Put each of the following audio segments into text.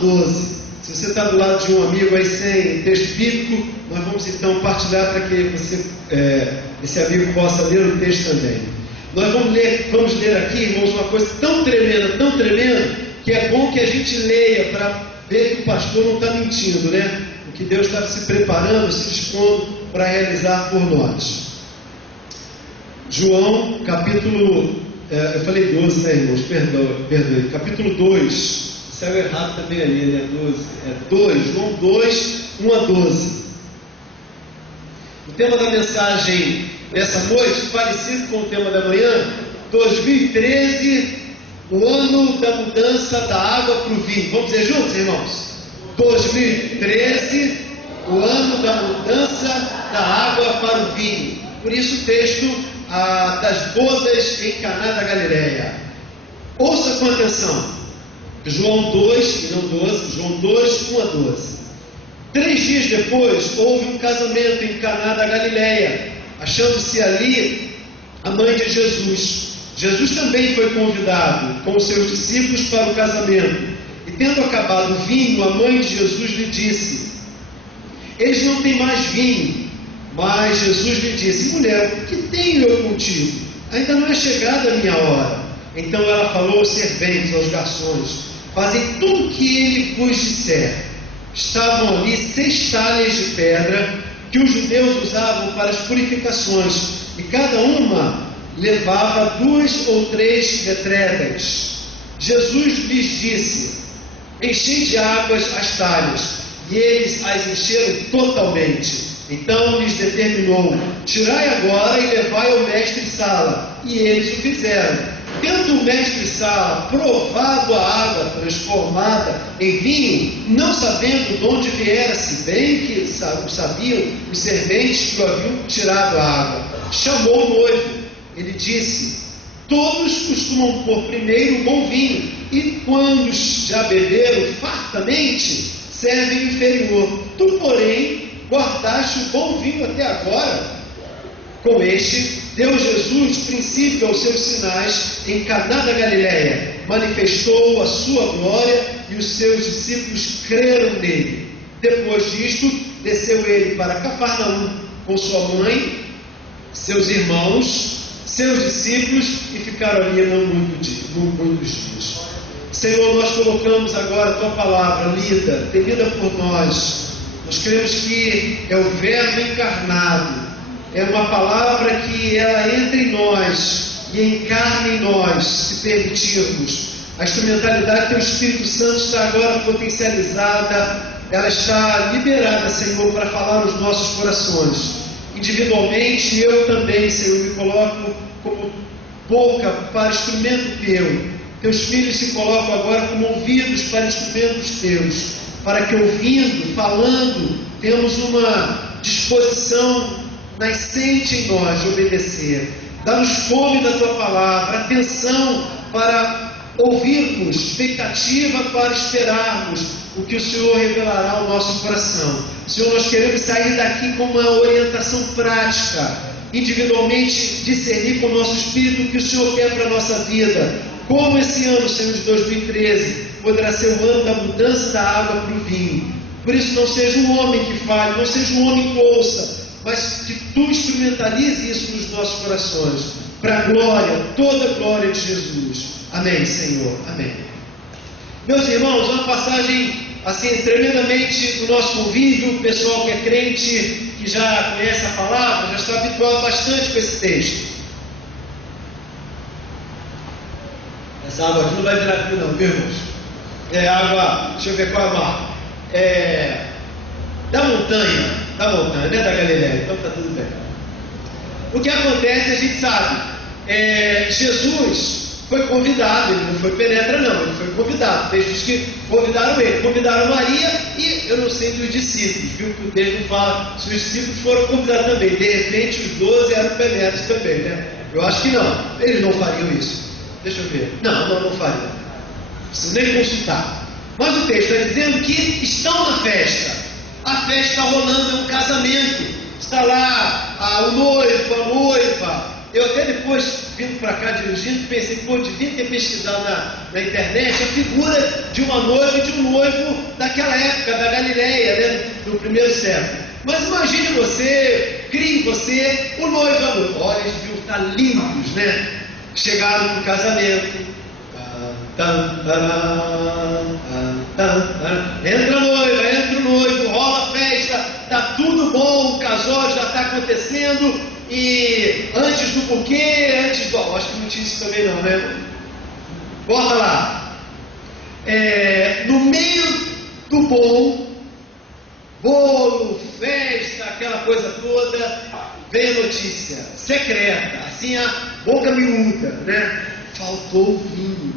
12. Se você está do lado de um amigo aí sem texto bíblico, nós vamos então partilhar para que esse amigo possa ler o texto também. Nós vamos ler aqui, irmãos, uma coisa tão tremenda, que é bom que a gente leia para ver que o pastor não está mentindo, né? O que Deus está se preparando, se dispondo para realizar por nós. João, capítulo, eu falei 12, né, irmãos? Perdoe. Capítulo 2, saiu errado também ali, né? 12, João 2, 1 a 12. O tema da mensagem dessa noite, parecido com o tema da manhã, 2013, o ano da mudança da água para o vinho. Vamos dizer juntos, irmãos? 2013, o ano da mudança da água para o vinho. Por isso o texto das bodas em Caná da Galileia. Ouça com atenção. João 2, e não 12, João 2, 1 a 12. 3 dias depois, houve um casamento em Caná da Galileia, achando-se ali a mãe de Jesus. Jesus também foi convidado com os seus discípulos para o casamento. E tendo acabado o vinho, a mãe de Jesus lhe disse: eles não têm mais vinho. Mas Jesus lhe disse: mulher, o que tenho eu contigo? Ainda não é chegada a minha hora. Então ela falou aos serventes, aos garçons: fazem tudo o que ele vos disser. Estavam ali 6 talhas de pedra que os judeus usavam para as purificações, e cada uma levava 2 ou 3 metredas. Jesus lhes disse: enchei de águas as talhas, e eles as encheram totalmente. Então lhes determinou: tirai agora e levai ao mestre-sala. E eles o fizeram. Tendo o mestre-sala provado a água transformada em vinho, não sabendo de onde viera, se bem que sabiam os serventes que o haviam tirado a água, chamou o noivo. Ele disse: todos costumam pôr primeiro o bom vinho, e quando já beberam fartamente, servem o inferior. Tu, porém, guardaste o bom vinho até agora. Com este, deu Jesus princípio aos seus sinais em Caná da Galileia, manifestou a sua glória, e os seus discípulos creram nele. Depois disto, desceu ele para Cafarnaum com sua mãe, seus irmãos, seus discípulos, e ficaram ali não muitos dias. Senhor, nós colocamos agora a tua palavra lida, temida por nós. Nós cremos que é o Verbo encarnado, é uma palavra que ela entra em nós e encarna em nós, se permitirmos. A instrumentalidade do Espírito Santo está agora potencializada, ela está liberada, Senhor, para falar nos nossos corações. Individualmente, eu também, Senhor, me coloco como boca para instrumento teu. Teus filhos se colocam agora como ouvidos para instrumentos teus, para que ouvindo, falando, temos uma disposição nascente em nós de obedecer. Dá-nos fome da tua palavra, atenção para ouvirmos, expectativa para esperarmos o que o Senhor revelará ao nosso coração. Senhor, nós queremos sair daqui com uma orientação prática, individualmente discernir com o nosso espírito o que o Senhor quer para a nossa vida. Como esse ano, Senhor, de 2013 poderá ser o ano da mudança da água para o vinho. Por isso, não seja um homem que fale, não seja um homem que ouça, mas que tu instrumentalize isso nos nossos corações, para a glória, toda a glória de Jesus. Amém, Senhor. Amém. Meus irmãos, uma passagem assim tremendamente do nosso convívio, o pessoal que é crente, que já conhece a palavra, já está habituado bastante com esse texto. Essa água aqui não vai virar vinho não, viu, irmãos? É água, deixa eu ver qual é a marca. Da montanha, não é da Galileia, então está tudo bem. O que acontece, a gente sabe, Jesus foi convidado, ele não foi penetra não, ele foi convidado. O texto diz que convidaram Maria e eu não sei dos discípulos, viu? Que o texto não fala se os discípulos foram convidados também. De repente os 12 eram penetras também, né? Eu acho que não, eles não fariam isso. Deixa eu ver, não fariam, não preciso nem consultar. Mas o texto está dizendo que estão na festa. A festa está rolando, é um casamento. Está lá o noivo, a noiva, Eu até depois, vindo para cá dirigindo, pensei, pô, devia ter pesquisado na internet a figura de uma noiva e de um noivo daquela época, da Galileia, né, do primeiro século. Mas imagine você, crie você, o noivo e a noiva. Olha, eles deviam estar lindos, né? Chegaram no casamento. Entra a noiva, entra o noivo, rola a festa, está tudo bom, o casório já está acontecendo, e antes do buquê, acho que não tinha isso também não, né? Bota lá. No meio do bolo, festa, aquela coisa toda, vem a notícia secreta, assim a boca miúda, né? Faltou o vinho.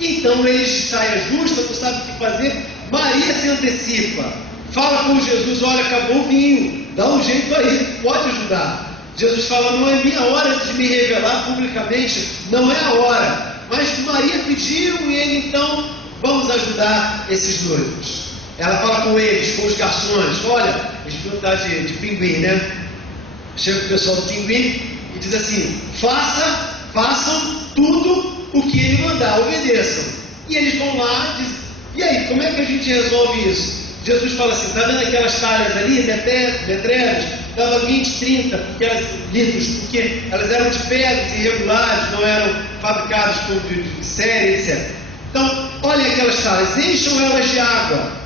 Então eles saem justa, não sabem o que fazer. Maria se antecipa, fala com Jesus: olha, acabou o vinho, dá um jeito aí, pode ajudar. Jesus fala: não é minha hora de me revelar publicamente, não é a hora. Mas Maria pediu e ele então, vamos ajudar esses noivos. Ela fala com eles, com os garçons: olha, eles vão estar de pinguim, né? Chega o pessoal do pinguim e diz assim: façam tudo o que ele mandar, obedeçam. E eles vão lá e dizem: e aí, como é que a gente resolve isso? Jesus fala assim: está vendo aquelas talhas ali, metrelas? Dava 20, 30 litros, porque elas eram de pedras irregulares, não eram fabricadas de série, etc. Então, olhem aquelas talhas, encham elas de água.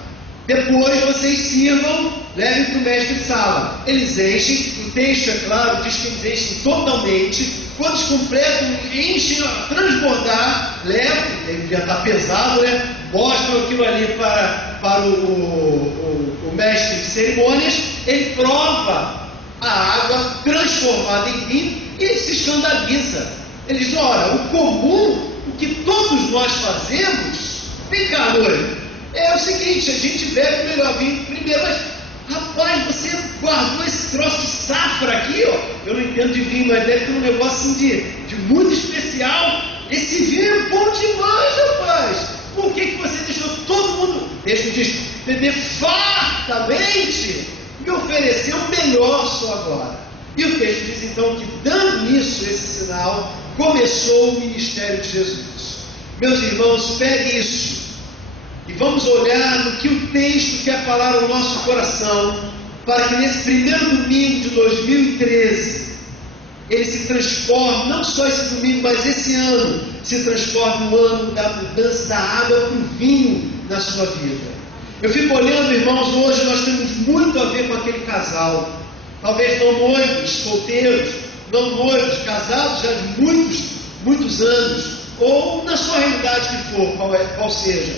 Depois vocês sirvam, levem para o mestre de sala. Eles enchem, o texto, é claro, diz que eles enchem totalmente. Quando eles completam, enchem a transbordar, levam, ele já está pesado, né? Mostram aquilo ali para o mestre de cerimônias. Ele prova a água transformada em vinho e ele se escandaliza. Ele diz: ora, o comum, o que todos nós fazemos, vem cá, noivo, é o seguinte: a gente bebe o melhor vinho primeiro, mas rapaz, você guardou esse troço de safra aqui, ó. Eu não entendo de vinho, mas deve ter um negócio assim de muito especial. Esse vinho é bom demais, rapaz. Por que você deixou todo mundo, beber fartamente e oferecer o melhor só agora? E o texto diz então que, dando nisso esse sinal, começou o ministério de Jesus. Meus irmãos, pegue isso e vamos olhar no que o texto quer falar ao nosso coração, para que nesse primeiro domingo de 2013, ele se transforme, não só esse domingo, mas esse ano, se transforme no ano da mudança da água para o vinho na sua vida. Eu fico olhando, irmãos, hoje nós temos muito a ver com aquele casal, talvez não noivos, solteiros, não noivos, casados já de muitos anos, ou na sua realidade que for, qual seja.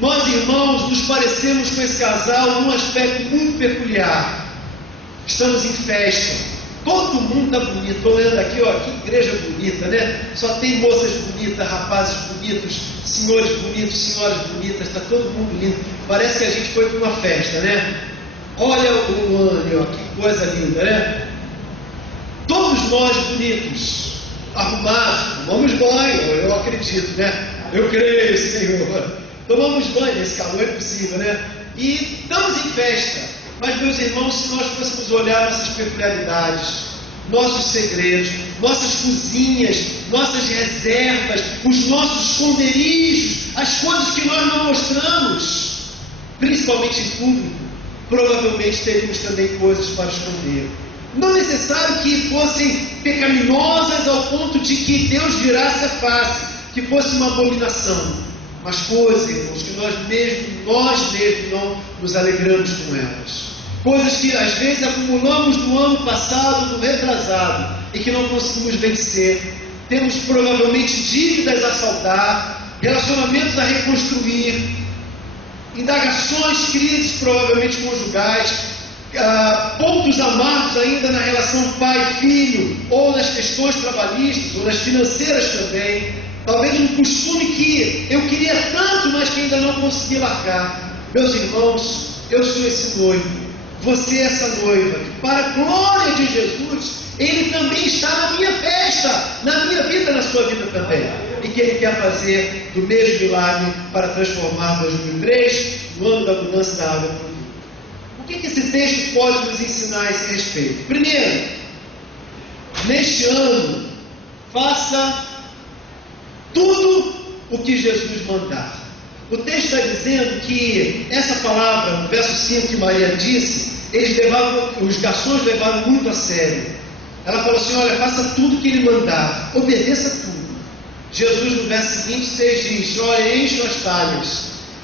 Nós, irmãos, nos parecemos com esse casal num aspecto muito peculiar. Estamos em festa, todo mundo está bonito. Estou olhando aqui, ó, que igreja bonita, né? Só tem moças bonitas, rapazes bonitos, senhores bonitos, senhoras bonitas, está todo mundo lindo. Parece que a gente foi para uma festa, né? Olha o ano, ó, que coisa linda, né? Todos nós bonitos, arrumados, tomamos banho, eu acredito, né? Eu creio, Senhor. Tomamos banho, nesse calor é possível, né? E estamos em festa. Mas, meus irmãos, se nós fôssemos olhar nossas peculiaridades, nossos segredos, nossas cozinhas, nossas reservas, os nossos esconderijos, as coisas que nós não mostramos, principalmente em público, provavelmente teríamos também coisas para esconder. Não é necessário que fossem pecaminosas ao ponto de que Deus virasse a face, que fosse uma abominação. Mas coisas, irmãos, que nós mesmos não nos alegramos com elas. Coisas que às vezes acumulamos no ano passado, no retrasado, e que não conseguimos vencer. Temos provavelmente dívidas a saldar, relacionamentos a reconstruir, indagações, crises provavelmente conjugais, pontos amargos ainda na relação pai-filho, ou nas questões trabalhistas, ou nas financeiras também. Talvez um costume que eu queria tanto, mas que ainda não consegui largar. Meus irmãos, eu sou esse noivo, você é essa noiva, que para a glória de Jesus, Ele também está na minha festa, na minha vida, na sua vida também. E que Ele quer fazer do mesmo milagre para transformar 2003 no ano da mudança da água para o vinho. O que esse texto pode nos ensinar a esse respeito? Primeiro, neste ano, faça tudo o que Jesus mandar. O texto está dizendo que essa palavra, no verso 5 que Maria disse, os garçons levaram muito a sério. Ela falou assim: olha, faça tudo que ele mandar, obedeça tudo. Jesus, no verso 26, diz: olha, encham as talhas.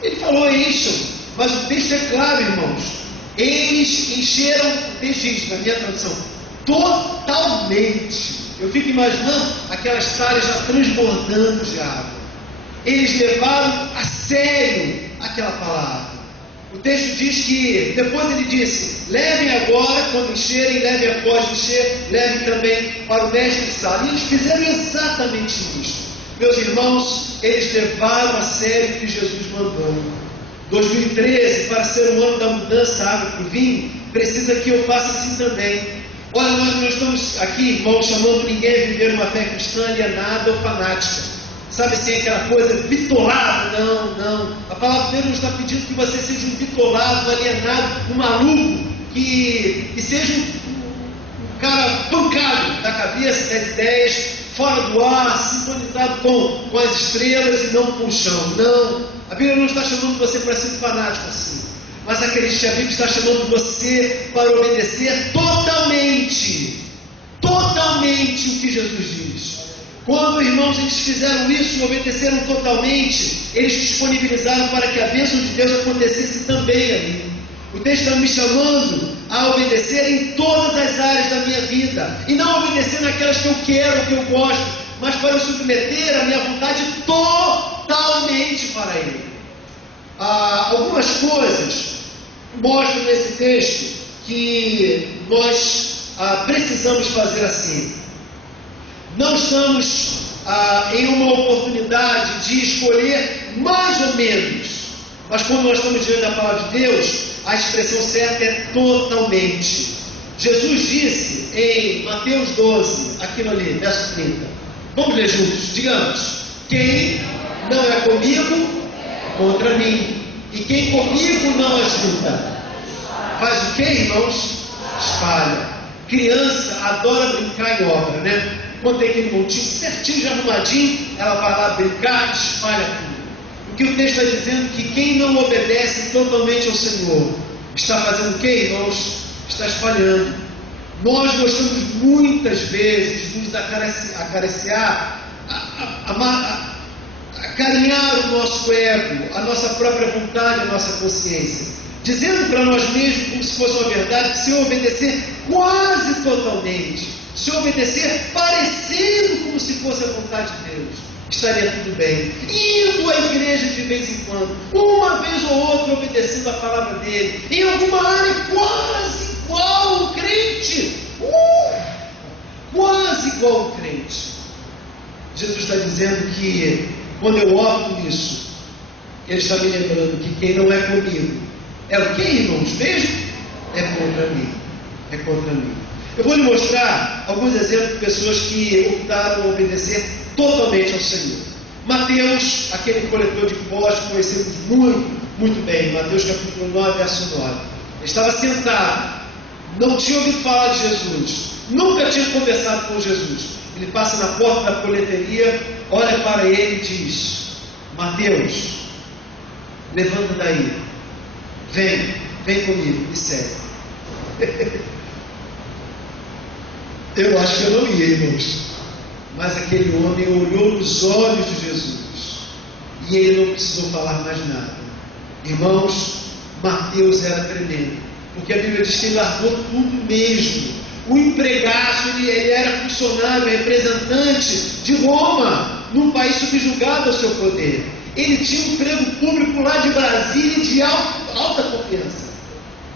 Ele falou: encham, mas o texto é claro, irmãos. Eles encheram, o texto diz, na minha tradução, totalmente. Eu fico imaginando aquelas talhas já transbordando de água. Eles levaram a sério aquela palavra. O texto diz que, depois ele disse: levem agora, quando encherem, levem após encher, levem também para o mestre de sala. E eles fizeram exatamente isso. Meus irmãos, eles levaram a sério o que Jesus mandou. 2013, para ser o ano da mudança da água para o vinho, precisa que eu faça assim também. Olha, nós não estamos aqui, irmãos, chamando ninguém a viver uma fé cristã alienada ou fanática. Sabe assim, aquela coisa bitolada? Não. A palavra de Deus não está pedindo que você seja um bitolado, um alienado, um maluco, que seja um cara pancado da cabeça, das ideias, fora do ar, sintonizado com as estrelas e não com o chão. Não, a Bíblia não está chamando você para ser fanático assim, mas a Bíblia está chamando você para obedecer totalmente o que Jesus diz. Quando, irmãos, eles fizeram isso e obedeceram totalmente, eles disponibilizaram para que a bênção de Deus acontecesse também ali. O texto está me chamando a obedecer em todas as áreas da minha vida, e não obedecer naquelas que eu quero, que eu gosto, mas para eu submeter a minha vontade totalmente para Ele. Algumas coisas mostram nesse texto que nós precisamos fazer assim. Não estamos em uma oportunidade de escolher mais ou menos, mas quando nós estamos diante da palavra de Deus, a expressão certa é totalmente. Jesus disse em Mateus 12, aquilo ali, verso 30. Vamos ler juntos, digamos: quem não é comigo, é contra mim, e quem comigo não ajuda, faz o que, irmãos? Espalha. Criança adora brincar em obra, né? Quando tem aquele montinho certinho, já arrumadinho, ela vai lá brincar, espalha tudo. O que o texto está dizendo é que quem não obedece totalmente ao Senhor está fazendo o que, irmãos? Está espalhando. Nós gostamos muitas vezes de nos acariciar, acarinhar o nosso ego, a nossa própria vontade, a nossa consciência, dizendo para nós mesmos, como se fosse uma verdade, que se eu obedecer quase totalmente, se eu obedecer parecendo como se fosse a vontade de Deus, estaria tudo bem. Indo à igreja de vez em quando, uma vez ou outra obedecendo a palavra dele, em alguma área quase igual o crente, quase igual o crente. Jesus está dizendo que quando eu opto nisso, Ele está me lembrando que quem não é comigo é o que, irmãos? Mesmo? É contra mim. É contra mim. Eu vou lhe mostrar alguns exemplos de pessoas que optaram a obedecer totalmente ao Senhor. Mateus, aquele coletor de impostos que conhecemos muito bem, Mateus capítulo 9, verso 9. Ele estava sentado, não tinha ouvido falar de Jesus, nunca tinha conversado com Jesus. Ele passa na porta da coleteria, olha para ele e diz: Mateus, levanta daí, vem comigo, me segue. Eu acho que eu não ia, irmãos. Mas aquele homem olhou nos olhos de Jesus e ele não precisou falar mais nada. Irmãos, Mateus era tremendo, porque a Bíblia diz que ele largou tudo mesmo. O empregaço, ele era funcionário, representante de Roma, num país subjugado ao seu poder. Ele tinha um emprego público lá de Brasília de alta confiança.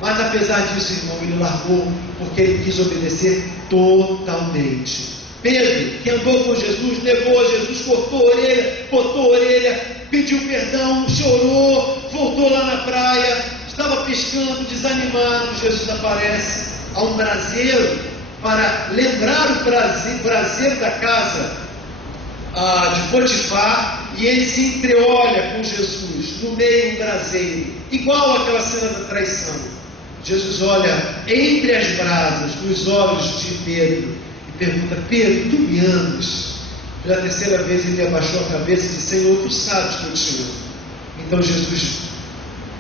Mas apesar disso, irmão, ele largou porque ele quis obedecer totalmente. Pedro, que andou com Jesus, negou a Jesus, cortou a orelha, botou a orelha, pediu perdão, chorou, voltou lá na praia, estava pescando, desanimado. Jesus aparece a um braseiro para lembrar o braseiro da casa de Potifar, e ele se entreolha com Jesus no meio do braseiro, igual àquela cena da traição. Jesus olha entre as brasas nos olhos de Pedro, e pergunta: Pedro, tu me amas? Pela terceira vez ele abaixou a cabeça e disse: Senhor, tu sabes que eu te amo. Então Jesus,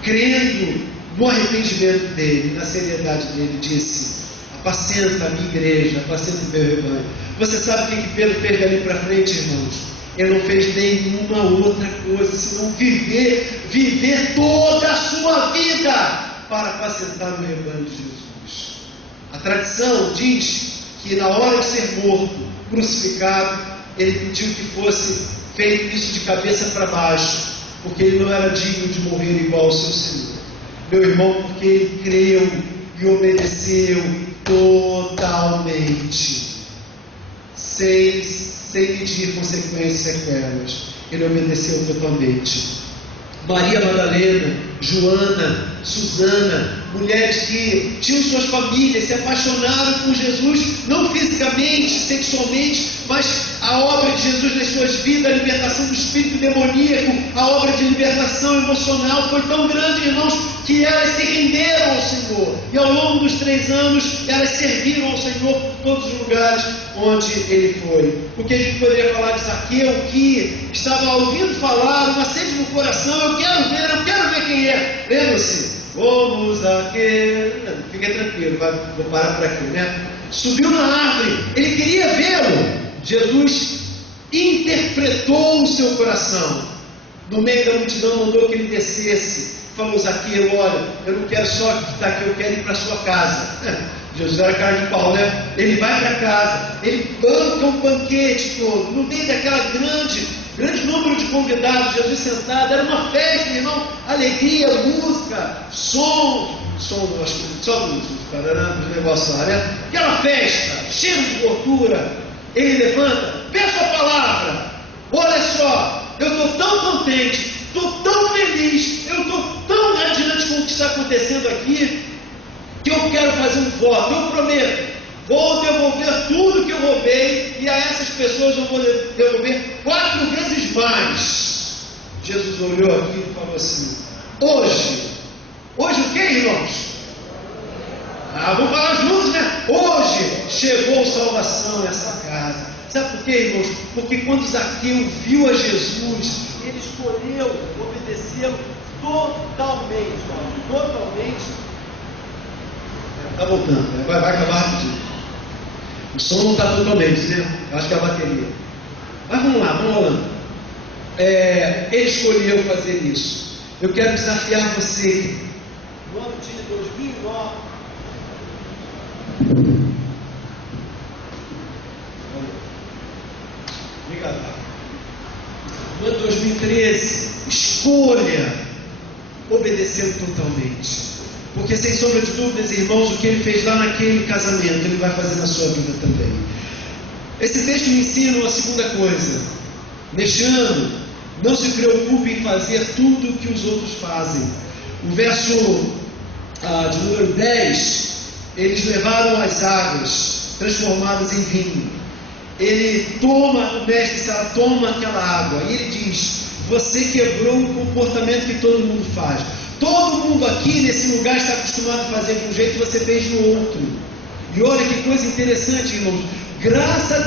crendo no arrependimento dele, na seriedade dele, disse: apacenta a minha igreja, apacenta o meu rebanho. Você sabe o que Pedro fez dali para frente, irmãos? Ele não fez nenhuma outra coisa senão viver toda a sua vida para apacentar o rebanho de Jesus. A tradição diz que na hora de ser morto, crucificado, ele pediu que fosse feito isso de cabeça para baixo, porque ele não era digno de morrer igual ao seu Senhor. Meu irmão, porque ele creu e obedeceu totalmente, sem medir consequências e sequelas. Ele obedeceu totalmente. Maria Madalena, Joana, Susana, mulheres que tinham suas famílias, se apaixonaram por Jesus, não fisicamente, sexualmente, mas a obra de Jesus nas suas vidas, a libertação do espírito demoníaco, a obra de libertação emocional foi tão grande, irmãos, que elas se renderam ao Senhor, e ao longo dos 3 anos elas serviram ao Senhor por todos os lugares onde ele foi. Porque a gente poderia falar de Zaqueu, que estava ouvindo falar, uma sede no coração: eu quero ver quem é. Lembra-se? Vamos Zaqueu, fique tranquilo, vou parar por aqui, né? Subiu na árvore, ele queria vê-lo. Jesus interpretou o seu coração, no meio da multidão mandou que ele descesse. Falou: Zaqueu, olha, eu não quero só estar aqui, eu quero ir para a sua casa. Jesus era cara de pau, né? Ele vai para casa, ele banca um banquete todo, no meio daquela grande número de convidados, Jesus sentado, era uma festa, irmão, alegria, música, som, acho que só música, dos negócios lá, né? Aquela festa, cheiro de gordura. Ele levanta: peço a palavra, olha só, eu estou tão contente, estou tão feliz, eu estou tão radiante com o que está acontecendo aqui, que eu quero fazer um voto, eu prometo, vou devolver tudo que eu roubei, e a essas pessoas eu vou devolver 4 vezes mais. Jesus olhou aqui e falou assim: hoje o que, irmãos? Vamos falar juntos, né? Hoje chegou salvação nessa casa. Sabe por quê, irmãos? Porque quando Zaqueu viu a Jesus, ele escolheu obedecê-lo totalmente. Está voltando, vai acabar rapidinho. O som não está totalmente, né? Eu acho que é a bateria. Mas vamos lá, vamos rolando. Ele escolheu fazer isso. Eu quero desafiar você. No ano de 2009. Obrigado. No ano 2013, escolha obedecer totalmente. Porque sem sombra de dúvidas, irmãos, o que ele fez lá naquele casamento, ele vai fazer na sua vida também. Esse texto me ensina uma segunda coisa. Neste ano, não se preocupe em fazer tudo o que os outros fazem. O verso de número 10, eles levaram as águas transformadas em vinho. O mestre toma aquela água, e ele diz: você quebrou o comportamento que todo mundo faz. Todo mundo aqui nesse lugar está acostumado a fazer de um jeito, você fez no outro. E olha que coisa interessante, irmãos.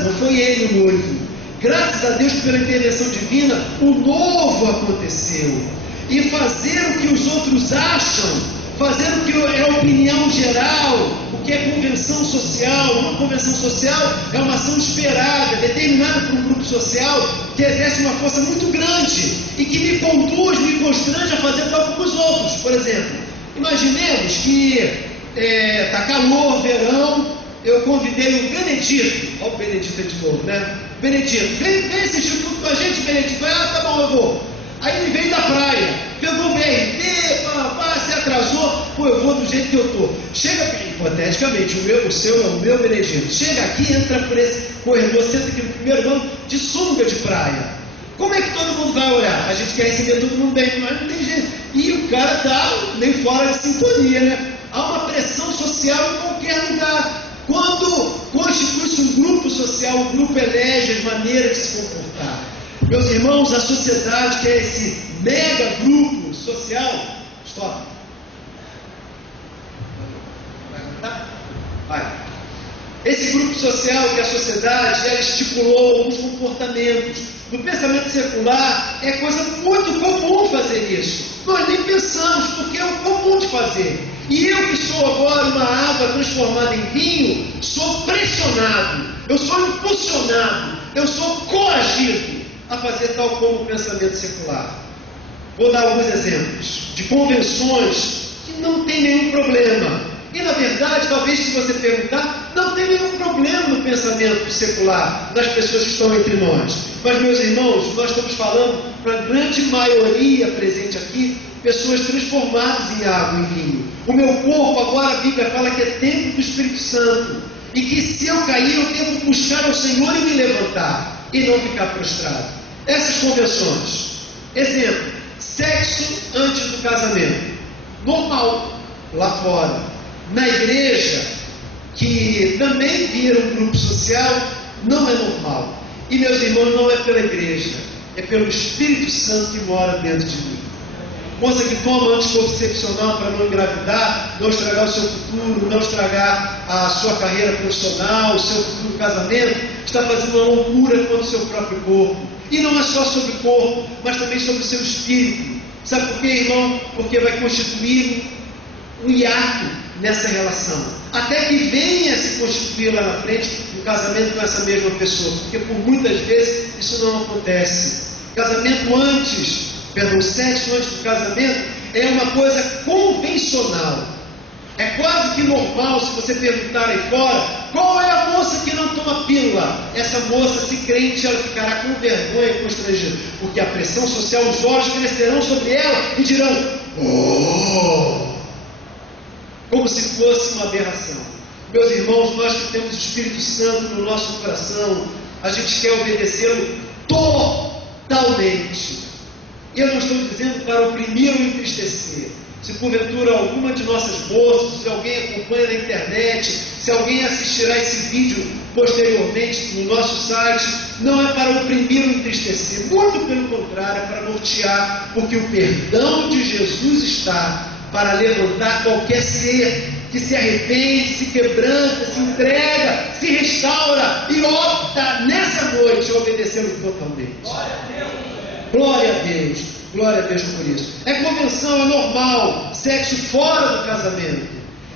Não foi ele o noivo. Graças a Deus, pela intervenção divina, o novo aconteceu. E fazer o que os outros acham, fazer o que é a opinião geral, o que é convenção social. Uma convenção social é uma ação esperada, determinada por um grupo social, que exerce uma força muito grande e que me conduz, me constrange a fazer tal como os outros. Por exemplo, imaginemos que está calor, verão, eu convidei o Benedito. Olha o Benedito de novo, né? Benedito, vem assistir tudo com a gente, Benedito. Tá bom, eu vou. Aí ele veio da praia, pegou bem, se atrasou, eu vou do jeito que eu estou. Chega, hipoteticamente, o seu é o meu Benedito. Chega aqui, entra por esse corredor, senta aqui no primeiro banco de sunga de praia. Como é que todo mundo vai olhar? A gente quer receber todo mundo bem, mas não tem jeito. E o cara está meio fora de sintonia, né? Há uma pressão social em qualquer lugar. Quando constitui-se um grupo social, o grupo elege as maneiras de se comportar. Meus irmãos, a sociedade, que é esse mega grupo social, stop. Vai. Esse grupo social que a sociedade ela estipulou alguns comportamentos. No pensamento secular é coisa muito comum fazer isso. Nós nem pensamos, porque é o comum de fazer. E eu que sou agora uma água transformada em vinho, sou pressionado, eu sou impulsionado, eu sou coagido a fazer tal como o pensamento secular. Vou dar alguns exemplos de convenções que não tem nenhum problema. E na verdade, talvez se você perguntar, não tem nenhum problema no pensamento secular das pessoas que estão entre nós. Mas, meus irmãos, nós estamos falando para a grande maioria presente aqui, pessoas transformadas em água, em vinho. O meu corpo, agora a Bíblia fala que é templo do Espírito Santo. E que se eu cair, eu devo buscar ao Senhor e me levantar. E não ficar prostrado. Essas convenções. Exemplo, sexo antes do casamento. Normal, lá fora. Na igreja, que também vira um grupo social, não é normal. E, meus irmãos, não é pela igreja, é pelo Espírito Santo que mora dentro de mim. Moça que toma anticoncepcional para não engravidar, não estragar o seu futuro, não estragar a sua carreira profissional, o seu futuro casamento, está fazendo uma loucura contra o seu próprio corpo. E não é só sobre o corpo, mas também sobre o seu espírito. Sabe por quê, irmão? Porque vai constituir um hiato nessa relação, até que venha a se constituir lá na frente um casamento com essa mesma pessoa, porque por muitas vezes isso não acontece. Sexo antes do casamento é uma coisa convencional, é quase que normal. Se você perguntar aí fora, qual é a moça que não toma pílula? Essa moça, se crente, ela ficará com vergonha e constrangida, porque a pressão social, os olhos crescerão sobre ela e dirão, oh! Como se fosse uma aberração. Meus irmãos, nós que temos o Espírito Santo no nosso coração, a gente quer obedecê-lo totalmente. Eu não estou dizendo para oprimir ou entristecer. Se porventura alguma de nossas moças, se alguém acompanha na internet, se alguém assistirá esse vídeo posteriormente no nosso site, não é para oprimir ou entristecer, muito pelo contrário, é para nortear, porque o perdão de Jesus está para levantar qualquer ser que se arrepende, se quebranta, se entrega, se restaura e opta nessa noite a obedecê-lo totalmente. Glória a Deus, glória a Deus por isso. É convenção, é normal, sexo fora do casamento.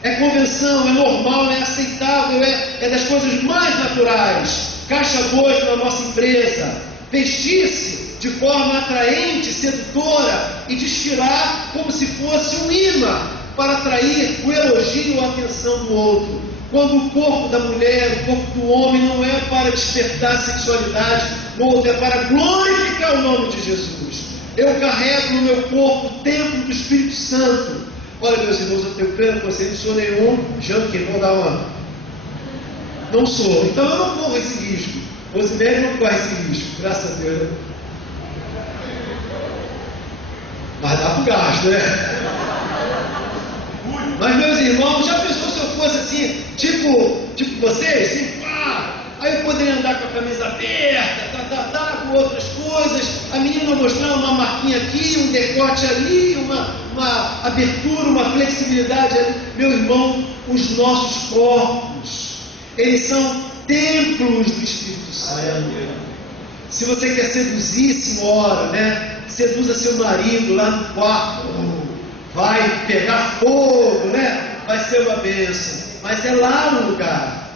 É convenção, é normal, é aceitável, é das coisas mais naturais. Caixa 2 na nossa empresa, vestir-se de forma atraente, sedutora e desfilar como se fosse um imã para atrair o elogio ou a atenção do outro. Quando o corpo da mulher, o corpo do homem não é para despertar a sexualidade no outro, é para glorificar o nome de Jesus. Eu carrego no meu corpo o templo do Espírito Santo. Olha, meus irmãos, eu tenho plena consciência, não sou nenhum junkie, vou dar uma. Não sou, então eu não corro esse risco. Rosemary não corre esse risco, graças a Deus. Mas dá pro gasto, né? Mas, meus irmãos, já pensou se eu fosse assim, tipo vocês? Assim, aí eu poderia andar com a camisa aberta, com outras coisas, a menina mostrar uma marquinha aqui, um decote ali, uma abertura, uma flexibilidade ali. Meu irmão, os nossos corpos, eles são templos do Espírito Santo. Se você quer seduzir, senhora, né? Seduza seu marido lá no quarto, vai pegar fogo, né? Vai ser uma bênção. Mas é lá o lugar.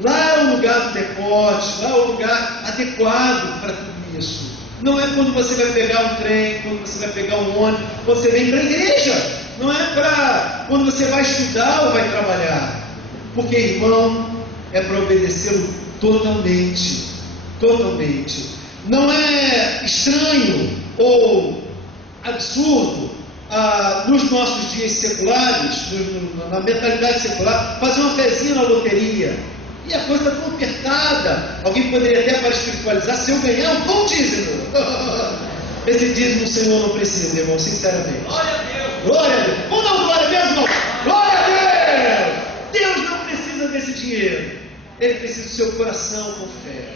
Lá é o lugar do decote, lá é o lugar adequado para tudo isso. Não é quando você vai pegar um trem, quando você vai pegar um ônibus, quando você vem para a igreja. Não é para quando você vai estudar ou vai trabalhar. Porque, irmão, é para obedecê-lo totalmente. Totalmente. Não é estranho ou absurdo nos nossos dias seculares, na mentalidade secular, fazer uma fezinha na loteria. E a coisa está tão apertada. Alguém poderia até para espiritualizar, se eu ganhar, um bom dízimo. Esse dízimo o Senhor não precisa, irmão, sinceramente. Glória a Deus! Glória a Deus! Vamos dar uma glória a Deus, irmão! Glória a Deus! Deus não precisa desse dinheiro. Ele precisa do seu coração com fé.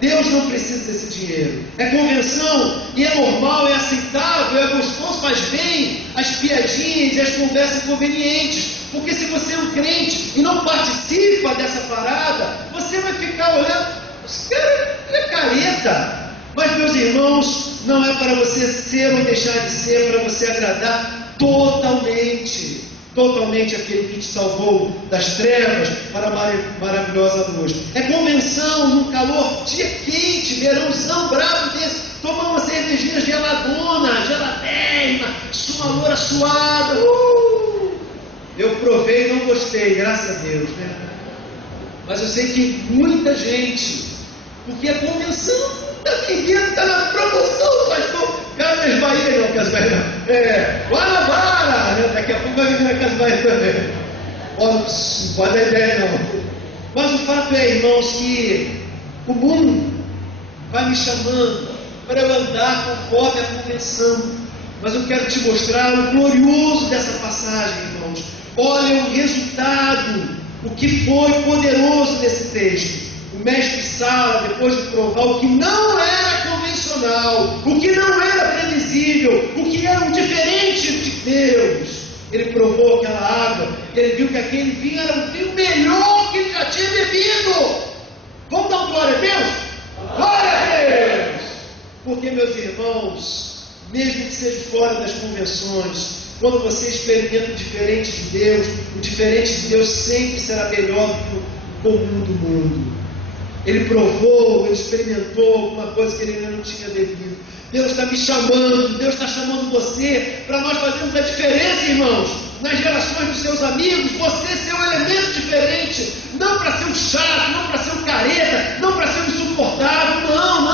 Deus não precisa desse dinheiro. É convenção e é normal, é aceitável, é gostoso, faz bem as piadinhas e as conversas convenientes. Porque se você é um crente e não participa dessa parada, você vai ficar olhando, esse cara é careta. Mas, meus irmãos, não é para você ser ou deixar de ser, é para você agradar totalmente aquele que te salvou das trevas para a maravilhosa luz. É convenção, num calor, dia quente, verãozão bravo desse, tomar uma cervejinha geladona, geladérrima, uma loura suada. Eu provei e não gostei, graças a Deus, né? Mas eu sei que muita gente, porque a convenção da Figueira está na promoção, pastor. Casas Bahia não, Casas Bahia não. Guanabara, né? Daqui a pouco vai vir na Casas Bahia também. Não pode dar ideia não. Mas o fato é, irmãos, que o mundo vai me chamando para eu andar conforme a convenção. Mas eu quero te mostrar o glorioso dessa passagem, irmãos. Olha o resultado, o que foi poderoso nesse texto. O mestre Sala, depois de provar o que não era convencional, o que não era previsível, o que era um diferente de Deus, ele provou aquela água, ele viu que aquele vinho era um vinho melhor que ele já tinha bebido. Vamos dar glória a Deus? Glória a Deus! Porque, meus irmãos, mesmo que seja fora das convenções, quando você experimenta o diferente de Deus, o diferente de Deus sempre será melhor do que o comum do mundo. Ele provou, ele experimentou alguma coisa que ele ainda não tinha bebido. Deus está me chamando, Deus está chamando você para nós fazermos a diferença, irmãos, nas relações dos seus amigos. Você ser um elemento diferente, não para ser um chato, não para ser um careta, não para ser um insuportável, não.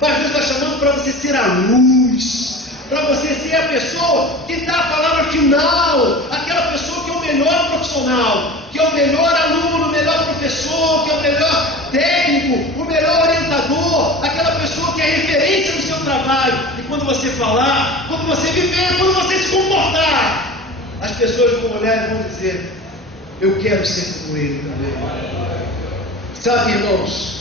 Mas Deus está chamando para você ser a luz, para você ser a pessoa que dá a palavra final, aquela pessoa que é o melhor profissional, que é o melhor aluno, o melhor professor, que é o melhor técnico, o melhor orientador, aquela pessoa que é referência no seu trabalho. E quando você falar, quando você viver, quando você se comportar, as pessoas vão olhar e vão dizer: eu quero ser como ele também. Sabe, irmãos,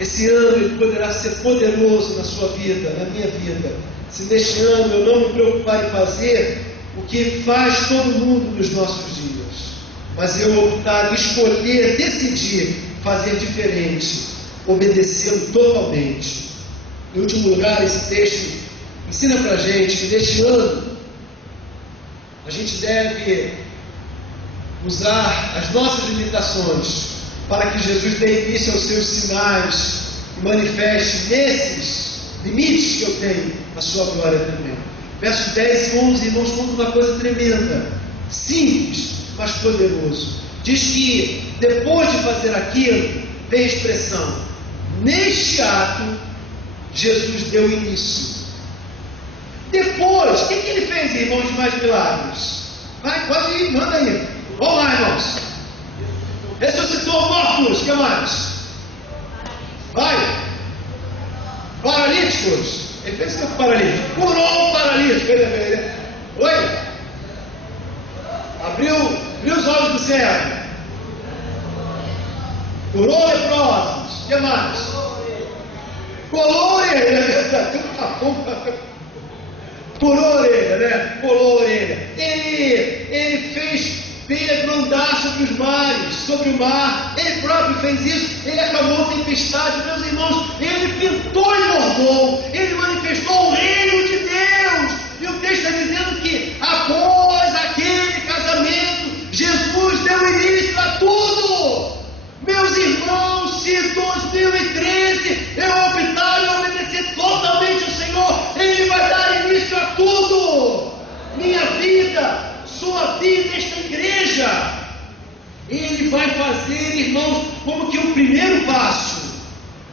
esse ano ele poderá ser poderoso na sua vida, na minha vida, se neste ano eu não me preocupar em fazer o que faz todo mundo nos nossos dias, mas eu optar, escolher, decidir fazer diferente, obedecê-lo totalmente. Em último lugar, esse texto ensina para a gente que neste ano a gente deve usar as nossas limitações para que Jesus dê início aos seus sinais e manifeste nesses limites que eu tenho a sua glória também. Versos 10 e 11, irmãos, conta uma coisa tremenda, simples, mas poderoso. Diz que depois de fazer aquilo, vem a expressão: neste ato, Jesus deu início. Depois, o que ele fez, irmãos, de mais milagres? Vai, pode ir, manda aí. Vamos lá, irmãos. Ressuscitou mortos, o que mais? Vai. Paralíticos. Ele fez o que com o paralítico? Curou o paralítico. Oi? Abriu os olhos do cego. Curou leprosos. O que mais? Colou a orelha. Curou a orelha, né? Colou a orelha. Ele fez Pedro andar sobre os mares, sobre o mar. Ele próprio fez isso. Ele acalmou a tempestade. Meus irmãos, ele pintou e bordou. Ele manifestou o reino de Deus. E o texto está dizendo que após aquele casamento, Jesus deu início a tudo. Meus irmãos, se em 2013 eu optar em obedecer totalmente ao Senhor, Ele vai dar início a tudo. Minha vida, sua vida, esta igreja, Ele vai fazer, irmãos, como que o primeiro passo.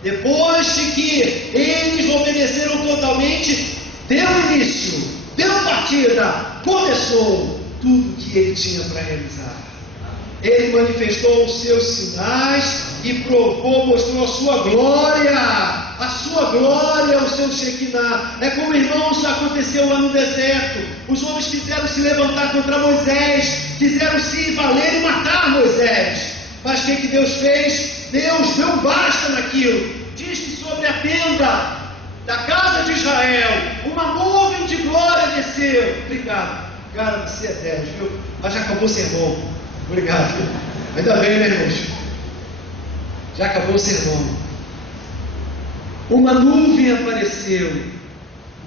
Depois de que eles obedeceram totalmente, deu início, deu partida, começou tudo que Ele tinha para realizar. Ele manifestou os seus sinais e provou, mostrou a sua glória, o seu Shekinah. É como, irmãos, aconteceu lá no deserto. Os homens quiseram se levantar contra Moisés, quiseram se valer e matar Moisés. Mas o que Deus fez? Deus não basta naquilo. Diz que sobre a tenda da casa de Israel, uma nuvem de glória desceu. Obrigado. Cara, você é 10, viu? Mas já acabou o sermão. Obrigado. Ainda bem, né, irmãos? Já acabou o sermão. Uma nuvem apareceu.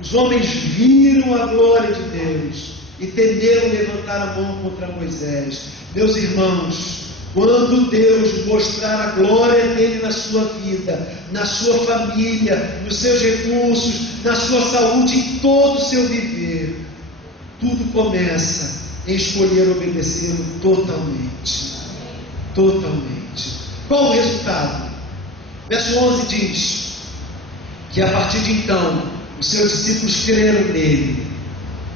Os homens viram a glória de Deus e temeram levantar a mão contra Moisés. Meus irmãos, quando Deus mostrar a glória dele na sua vida, na sua família, nos seus recursos, na sua saúde, em todo o seu viver, tudo começa em escolher obedecê-lo totalmente. Totalmente. Qual o resultado? Verso 11 diz que a partir de então os seus discípulos creram nele.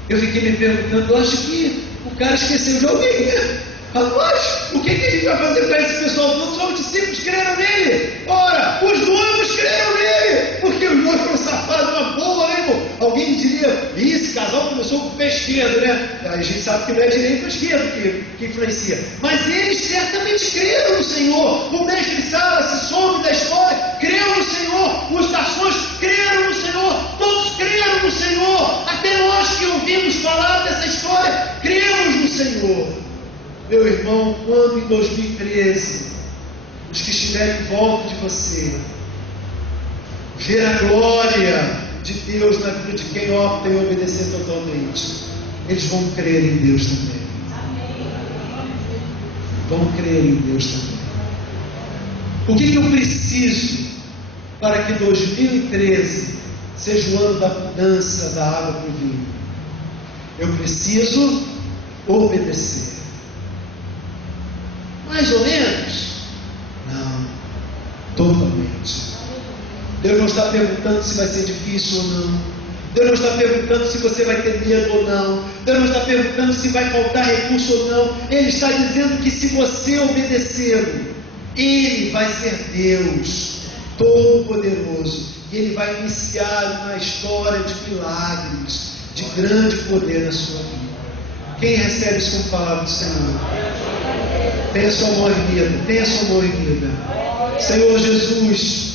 Eu fiquei me perguntando, eu acho que o cara esqueceu de alguém, né? Mas o que a gente vai fazer para esse pessoal todo? Só os discípulos creram nele. Ora, os noivos creram nele, porque os noivos foram safados uma boa, né, irmão? Alguém diria, esse casal começou com o pé esquerdo, né? A gente sabe que não é direito ou esquerdo que influencia. Mas eles certamente creram no Senhor. O mestre Sara, se some da história, creu no Senhor. Os nações creram no Senhor. Todos creram no Senhor. Até nós que ouvimos falar dessa história, cremos no Senhor. Meu irmão, quando em 2013, os que estiverem em volta de você, ver a glória de Deus na vida de quem opta em obedecer totalmente, eles vão crer em Deus também. Vão crer em Deus também. O que eu preciso para que 2013 seja o ano da mudança da água para o vinho? Eu preciso obedecer. Mais ou menos? Não, totalmente. Deus não está perguntando se vai ser difícil ou não. Deus não está perguntando se você vai ter medo ou não. Deus não está perguntando se vai faltar recurso ou não. Ele está dizendo que se você obedecê-lo, Ele vai ser Deus Todo-Poderoso. E Ele vai iniciar uma história de milagres, de grande poder na sua vida. Quem recebe isso como palavra do Senhor? Tenha sua mão erguida, tenha sua mão erguida. Senhor Jesus,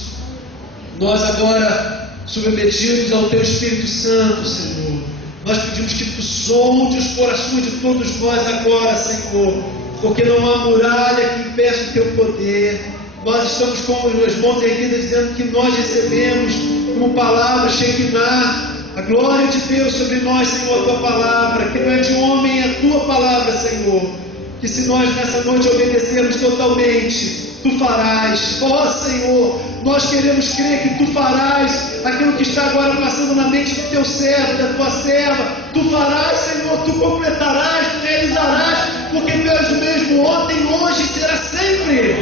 nós agora submetidos ao Teu Espírito Santo, Senhor, nós pedimos que Tu sonde os corações de todos nós agora, Senhor, porque não há muralha que impeça o Teu poder. Nós estamos com as mãos erguidas dizendo que nós recebemos como palavra Shekinah, a glória de Deus sobre nós, Senhor, a Tua palavra, que não é de homem, é a Tua palavra, Senhor. Que se nós nessa noite obedecermos totalmente, Tu farás. Ó Senhor, nós queremos crer que Tu farás aquilo que está agora passando na mente do Teu servo, da Tua serva. Tu farás, Senhor, Tu completarás, Tu realizarás, porque Tu és o mesmo ontem, hoje e será sempre.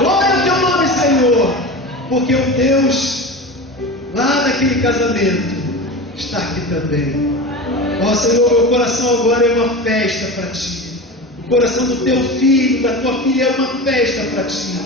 Glória ao Teu nome, Senhor, porque o Deus lá daquele casamento está aqui também. Ó Senhor, meu coração agora é uma festa para Ti. O coração do Teu filho, da Tua filha é uma festa para Ti.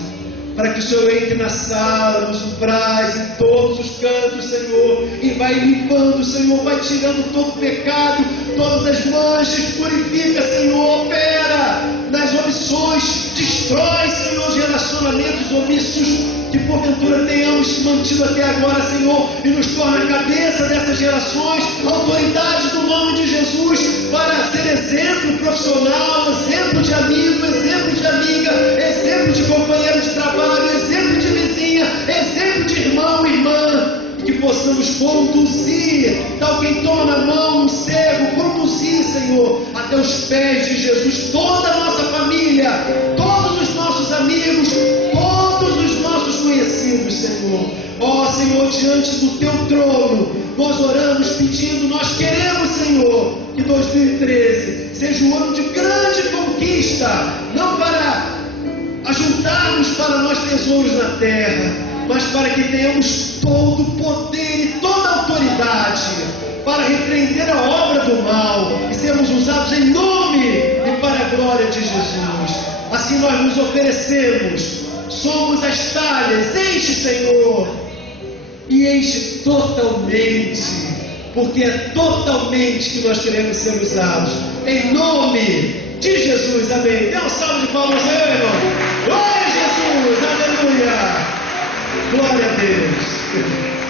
Para que o Senhor entre na sala, nos umbrais, em todos os cantos, Senhor, e vai limpando, Senhor, vai tirando todo o pecado, todas as manchas, purifica, Senhor, opera nas omissões, destrói, Senhor, os relacionamentos omissos que porventura tenhamos mantido até agora, Senhor, e nos torna a cabeça dessas gerações, autoridade do nome de Jesus, para ser exemplo profissional, exemplo de amigo, exemplo de amiga, exemplo de companheiro de trabalho, exemplo de vizinha, exemplo de irmão e irmã, e que possamos conduzir, tal quem toma na mão um cego, conduzir, Senhor, até os pés de Jesus, toda a nossa família, todos os nossos amigos, todos os nossos conhecidos, Senhor. Ó Senhor, diante do Teu trono, nós oramos pedindo, nós queremos, Senhor, que 2013 seja um ano de grande conquista, não para ajuntarmos para nós tesouros na terra, mas para que tenhamos todo o poder e toda a autoridade para repreender a obra do mal e sermos usados em nome e para a glória de Jesus. Assim nós nos oferecemos, somos as talhas, enche, Senhor, e enche totalmente, porque é totalmente que nós queremos ser usados, em nome de Jesus, amém. Dê um salve de palmas, irmão. Glória a Jesus, aleluia, glória a Deus.